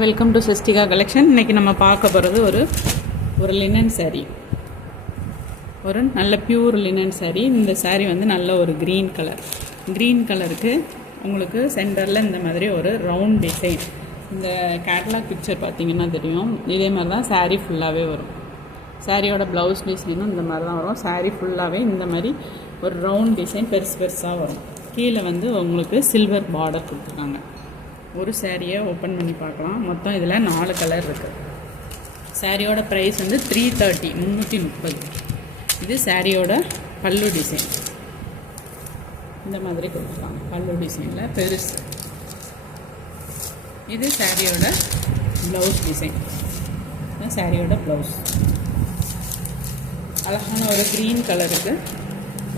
Welcome to Sastika collection. இன்றைக்கி நம்ம பார்க்க போகிறது ஒரு லினன் saree. ஒரு நல்ல பியூர் லினன் saree. இந்த saree வந்து நல்ல ஒரு க்ரீன் கலருக்கு உங்களுக்கு சென்டரில் இந்த மாதிரி ஒரு ரவுண்ட் டிசைன். இந்த கேட்லாக் பிக்சர் பார்த்திங்கன்னா தெரியும். இதே மாதிரி தான் saree ஃபுல்லாகவே வரும். சாரியோட ப்ளவுஸ் டிசைனும் இந்த மாதிரி தான் வரும். saree ஃபுல்லாகவே இந்த மாதிரி ஒரு ரவுண்ட் டிசைன் பெருசாக வரும். கீழே வந்து உங்களுக்கு சில்வர் பார்டர் கொடுத்துருக்காங்க. ஒரு சாரியை ஓப்பன் பண்ணி பார்க்கலாம். மொத்தம் இதில் 4 கலர் இருக்குது. சாரியோட ப்ரைஸ் வந்து 330. இது சாரியோட பல்லு டிசைன். இந்த மாதிரி கொடுத்துருக்காங்க. பல்லு டிசைனில் பெருசு. இது சாரியோட ப்ளவுஸ் டிசைன். சாரியோட ப்ளவுஸ் அழகான ஒரு க்ரீன் கலருக்கு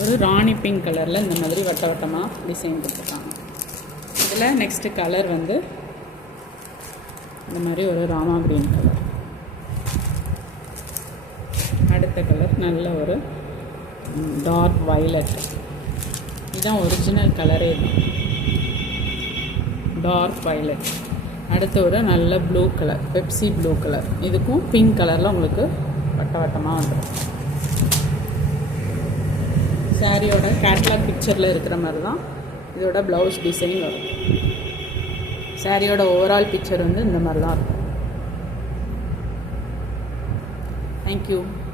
ஒரு ராணி பிங்க் கலரில் இந்த மாதிரி வட்டமாக டிசைன் கொடுத்துருக்காங்க. இதில் நெக்ஸ்ட்டு கலர் வந்து இந்த மாதிரி ஒரு ராமா க்ரீன் கலர். அடுத்த கலர் நல்ல ஒரு டார்க் வயலட். இதுதான் ஒரிஜினல் கலரே தான், டார்க் வயலட். அடுத்த ஒரு நல்ல blue colour, Pepsi blue colour. இதுக்கும் பிங்க் கலரில் உங்களுக்கு வட்டமாக வந்துடும். சாரியோட கேட்லாக் பிக்சரில் இருக்கிற மாதிரி தான் இதோட ப்ளவுஸ் டிசைன் வரும். சாரியோட ஓவரால் பிக்சர் வந்து இந்த மாதிரி தான் இருக்கும். தேங்க்யூ.